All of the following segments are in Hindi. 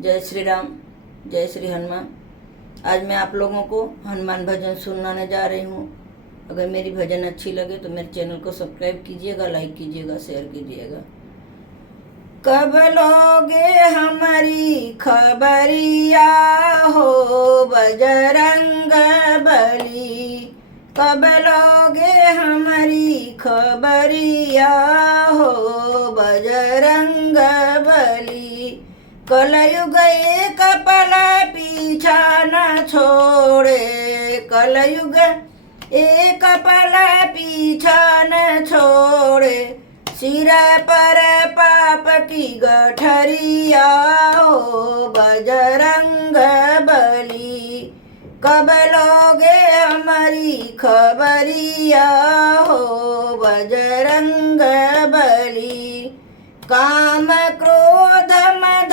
जय श्री राम, जय श्री हनुमान। आज मैं आप लोगों को हनुमान भजन सुनाने जा रही हूँ। अगर मेरी भजन अच्छी लगे तो मेरे चैनल को सब्सक्राइब कीजिएगा, लाइक कीजिएगा, शेयर कीजिएगा। कब लोगे हमारी खबरिया हो बजरंग बली, कब लोगे हमारी खबरिया हो बजरंग बली। कलयुग एक पल पीछा न छोड़े, कलयुग एक पल पीछा न छोड़े। सिर पर पाप की गठरिया हो बजरंग बली, कब लोगे हमारी खबरिया हो बजरंग बली। काम क्रोध मद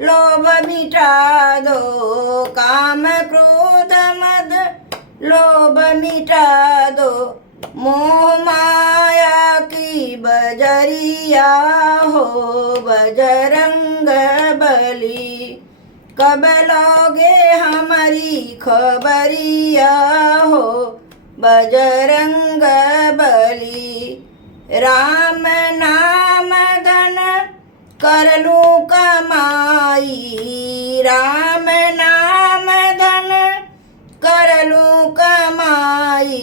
लोभ मिटा दो, काम क्रोध मद लोभ मिटा दो। मोह माया की बजरिया हो बजरंग बली, कब लोगे हमारी खबरिया हो बजरंग बली। राम नाम धन कर लूं कमाई, राम नाम धन कर लूं कमाई।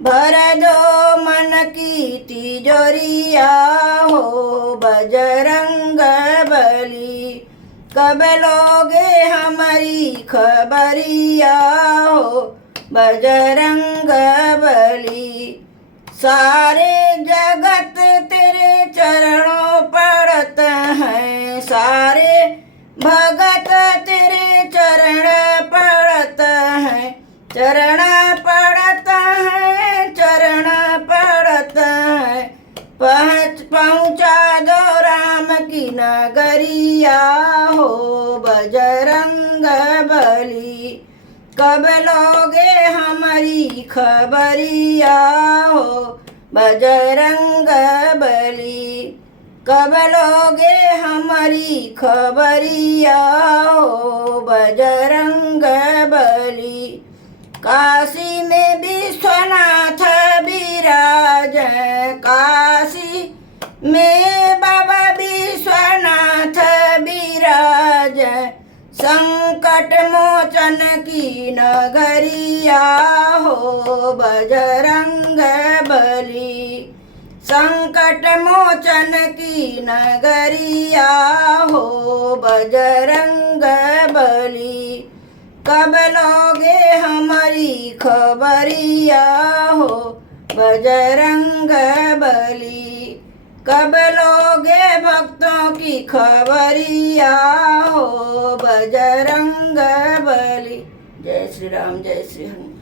भर दो मन की तिजोरिया हो बजरंग बली, कब लोगे हमारी खबरिया हो बजरंग बली। सारे जगत तेरे चरणों पड़त हैं, सारे भगत तेरे चरण पड़त हैं। चरण पड़त हैं, चरण पड़त हैं। पहुँचा दो राम की नगरिया हो बजरंग बली, कब लोगे हमारी खबरिया हो बजरंग बली, कब लोगे हमारी खबरिया हो बजरंग बली। काशी में विश्वनाथ विराज, काशी में बाबा विश्वनाथ विराज। संकट मोचन की नगरिया हो बजरंग बली, संकट मोचन की नगरिया हो बजरंग बली, कब लोगे हमारी खबरिया हो बजरंग बली, कब लोगे भक्तों की खबरिया हो बजरंग बली। जय श्री राम, जय श्री हनुमान।